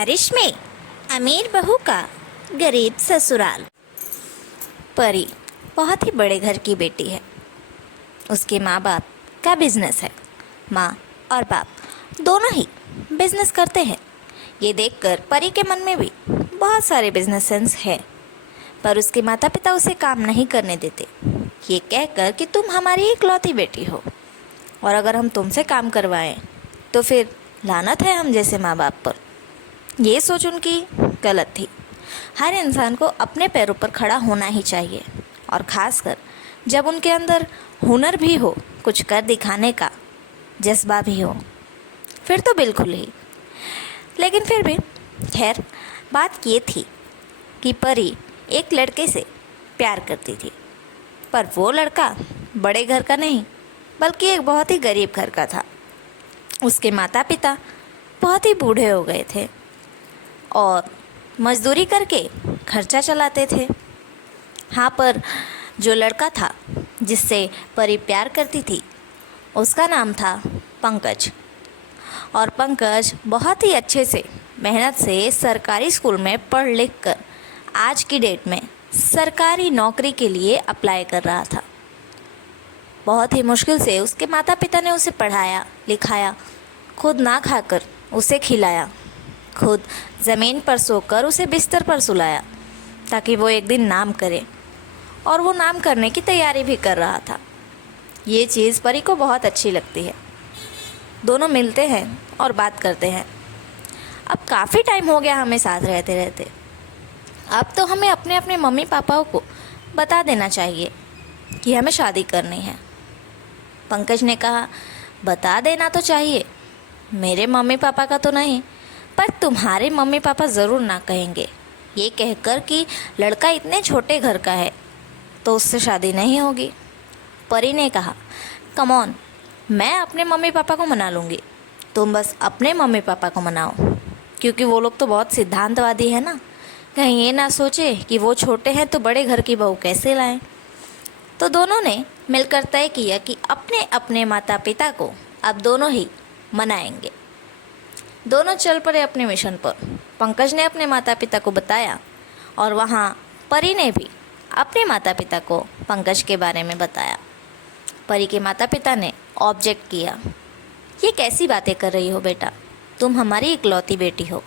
बारिश में अमीर बहू का गरीब ससुराल। परी बहुत ही बड़े घर की बेटी है। उसके माँ बाप का बिजनेस है। माँ और बाप दोनों ही बिजनेस करते हैं। ये देखकर परी के मन में भी बहुत सारे बिजनेस सेंस है, पर उसके माता पिता उसे काम नहीं करने देते, ये कहकर कि तुम हमारी इकलौती बेटी हो और अगर हम तुमसे काम करवाएं तो फिर लानत है हम जैसे माँ बाप पर। ये सोच उनकी गलत थी। हर इंसान को अपने पैरों पर खड़ा होना ही चाहिए, और ख़ासकर जब उनके अंदर हुनर भी हो, कुछ कर दिखाने का जज्बा भी हो, फिर तो बिल्कुल ही। लेकिन फिर भी खैर, बात ये थी कि परी एक लड़के से प्यार करती थी, पर वो लड़का बड़े घर का नहीं बल्कि एक बहुत ही गरीब घर का था। उसके माता पिता बहुत ही बूढ़े हो गए थे और मजदूरी करके खर्चा चलाते थे। हाँ, पर जो लड़का था जिससे परी प्यार करती थी, उसका नाम था पंकज। और पंकज बहुत ही अच्छे से मेहनत से सरकारी स्कूल में पढ़ लिख कर आज की डेट में सरकारी नौकरी के लिए अप्लाई कर रहा था। बहुत ही मुश्किल से उसके माता पिता ने उसे पढ़ाया लिखाया, खुद ना खाकर उसे खिलाया, खुद ज़मीन पर सोकर उसे बिस्तर पर सुलाया ताकि वो एक दिन नाम करे, और वो नाम करने की तैयारी भी कर रहा था। ये चीज़ परी को बहुत अच्छी लगती है। दोनों मिलते हैं और बात करते हैं। अब काफ़ी टाइम हो गया हमें साथ रहते रहते। अब तो हमें अपने अपने मम्मी पापाओं को बता देना चाहिए कि हमें शादी करनी है। पंकज ने कहा, बता देना तो चाहिए, मेरे मम्मी पापा का तो नहीं, पर तुम्हारे मम्मी पापा ज़रूर ना कहेंगे। ये कहकर कि लड़का इतने छोटे घर का है तो उससे शादी नहीं होगी। परी ने कहा, कम ऑन, मैं अपने मम्मी पापा को मना लूँगी, तुम बस अपने मम्मी पापा को मनाओ, क्योंकि वो लोग तो बहुत सिद्धांतवादी है ना, कहीं ये ना सोचे कि वो छोटे हैं तो बड़े घर की बहू कैसे लाएं। तो दोनों ने मिलकर तय किया कि अपने अपने माता पिता को अब दोनों ही मनाएंगे। दोनों चल पड़े अपने मिशन पर। पंकज ने अपने माता पिता को बताया और वहाँ परी ने भी अपने माता पिता को पंकज के बारे में बताया। परी के माता पिता ने ऑब्जेक्ट किया, ये कैसी बातें कर रही हो बेटा, तुम हमारी इकलौती बेटी हो,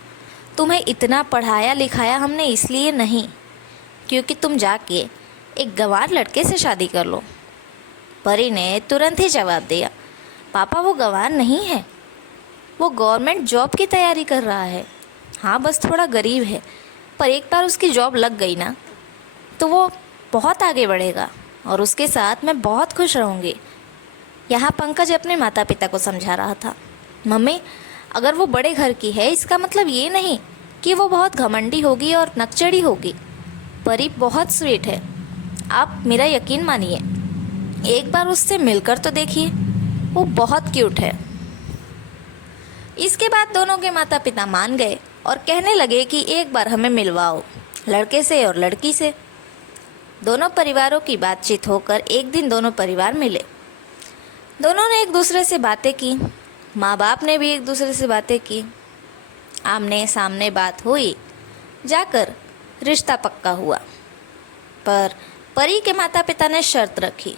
तुम्हें इतना पढ़ाया लिखाया हमने इसलिए नहीं क्योंकि तुम जाके एक गंवार लड़के से शादी कर लो। परी ने तुरंत ही जवाब दिया, पापा वो गंवार नहीं है, वो गवर्नमेंट जॉब की तैयारी कर रहा है। हाँ, बस थोड़ा गरीब है, पर एक बार उसकी जॉब लग गई ना तो वो बहुत आगे बढ़ेगा और उसके साथ मैं बहुत खुश रहूँगी। यहाँ पंकज अपने माता पिता को समझा रहा था, मम्मी अगर वो बड़े घर की है इसका मतलब ये नहीं कि वो बहुत घमंडी होगी और नकचड़ी होगी। परी बहुत स्वीट है, आप मेरा यकीन मानिए, एक बार उससे मिलकर तो देखिए, वो बहुत क्यूट है। इसके बाद दोनों के माता पिता मान गए और कहने लगे कि एक बार हमें मिलवाओ लड़के से और लड़की से। दोनों परिवारों की बातचीत होकर एक दिन दोनों परिवार मिले। दोनों ने एक दूसरे से बातें की, माँ बाप ने भी एक दूसरे से बातें की, आमने सामने बात हुई, जाकर रिश्ता पक्का हुआ। पर परी के माता पिता ने शर्त रखी,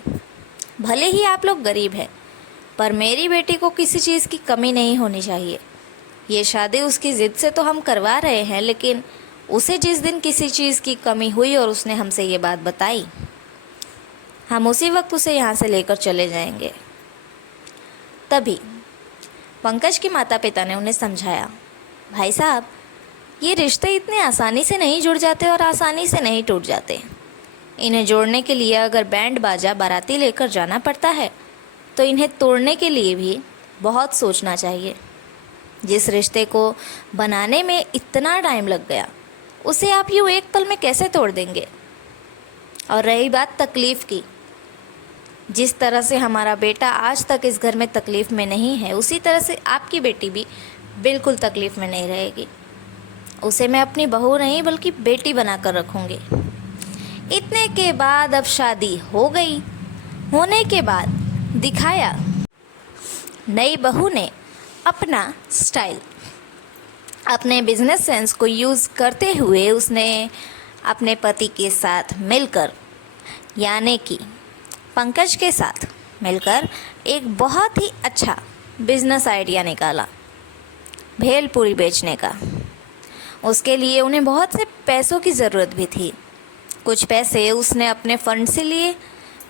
भले ही आप लोग गरीब हैं, पर मेरी बेटी को किसी चीज़ की कमी नहीं होनी चाहिए। ये शादी उसकी ज़िद से तो हम करवा रहे हैं, लेकिन उसे जिस दिन किसी चीज़ की कमी हुई और उसने हमसे ये बात बताई, हम उसी वक्त उसे यहाँ से लेकर चले जाएंगे। तभी पंकज के माता पिता ने उन्हें समझाया, भाई साहब ये रिश्ते इतने आसानी से नहीं जुड़ जाते और आसानी से नहीं टूट जाते। इन्हें जोड़ने के लिए अगर बैंड बाजा बाराती लेकर जाना पड़ता है तो इन्हें तोड़ने के लिए भी बहुत सोचना चाहिए। जिस रिश्ते को बनाने में इतना टाइम लग गया उसे आप यूँ एक पल में कैसे तोड़ देंगे। और रही बात तकलीफ़ की, जिस तरह से हमारा बेटा आज तक इस घर में तकलीफ़ में नहीं है, उसी तरह से आपकी बेटी भी बिल्कुल तकलीफ़ में नहीं रहेगी। उसे मैं अपनी बहू नहीं बल्कि बेटी बनाकर रखूँगी। इतने के बाद अब शादी हो गई। होने के बाद दिखाया नई बहू ने अपना स्टाइल। अपने बिजनेस सेंस को यूज़ करते हुए उसने अपने पति के साथ मिलकर, यानी कि पंकज के साथ मिलकर एक बहुत ही अच्छा बिजनेस आइडिया निकाला भेलपूरी बेचने का। उसके लिए उन्हें बहुत से पैसों की ज़रूरत भी थी। कुछ पैसे उसने अपने फंड से लिए,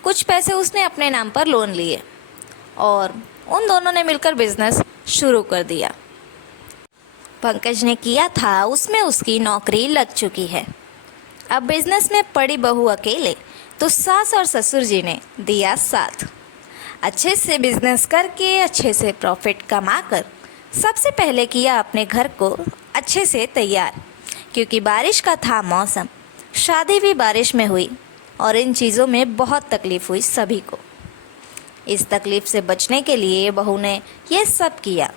कुछ पैसे उसने अपने नाम पर लोन लिए और उन दोनों ने मिलकर बिजनेस शुरू कर दिया। पंकज ने किया था उसमें उसकी नौकरी लग चुकी है। अब बिजनेस में पड़ी बहू अकेले, तो सास और ससुर जी ने दिया साथ। अच्छे से बिजनेस करके अच्छे से प्रॉफिट कमाकर सबसे पहले किया अपने घर को अच्छे से तैयार, क्योंकि बारिश का था मौसम। शादी भी बारिश में हुई और इन चीज़ों में बहुत तकलीफ़ हुई सभी को। इस तकलीफ़ से बचने के लिए बहू ने ये सब किया।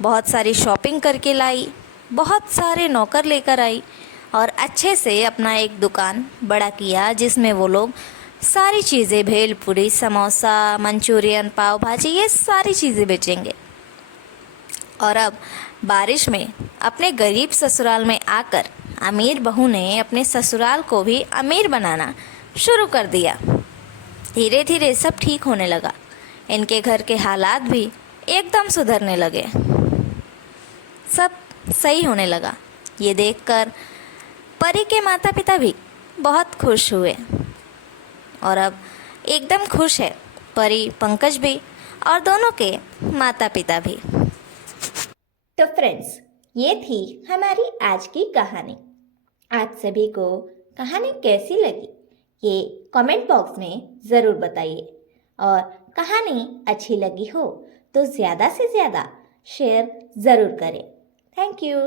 बहुत सारी शॉपिंग करके लाई, बहुत सारे नौकर लेकर आई और अच्छे से अपना एक दुकान बड़ा किया, जिसमें वो लोग सारी चीज़ें, भेलपूरी, समोसा, मंचूरियन, पाव भाजी, ये सारी चीज़ें बेचेंगे। और अब बारिश में अपने गरीब ससुराल में आकर अमीर बहू ने अपने ससुराल को भी अमीर बनाना शुरू कर दिया। धीरे धीरे सब ठीक होने लगा। इनके घर के हालात भी एकदम सुधरने लगे, सब सही होने लगा। ये देखकर परी के माता पिता भी बहुत खुश हुए और अब एकदम खुश है परी, पंकज भी और दोनों के माता पिता भी। तो फ्रेंड्स, ये थी हमारी आज की कहानी। आप सभी को कहानी कैसी लगी ये कमेंट बॉक्स में ज़रूर बताइए, और कहानी अच्छी लगी हो तो ज़्यादा से ज़्यादा शेयर ज़रूर करें। Thank you.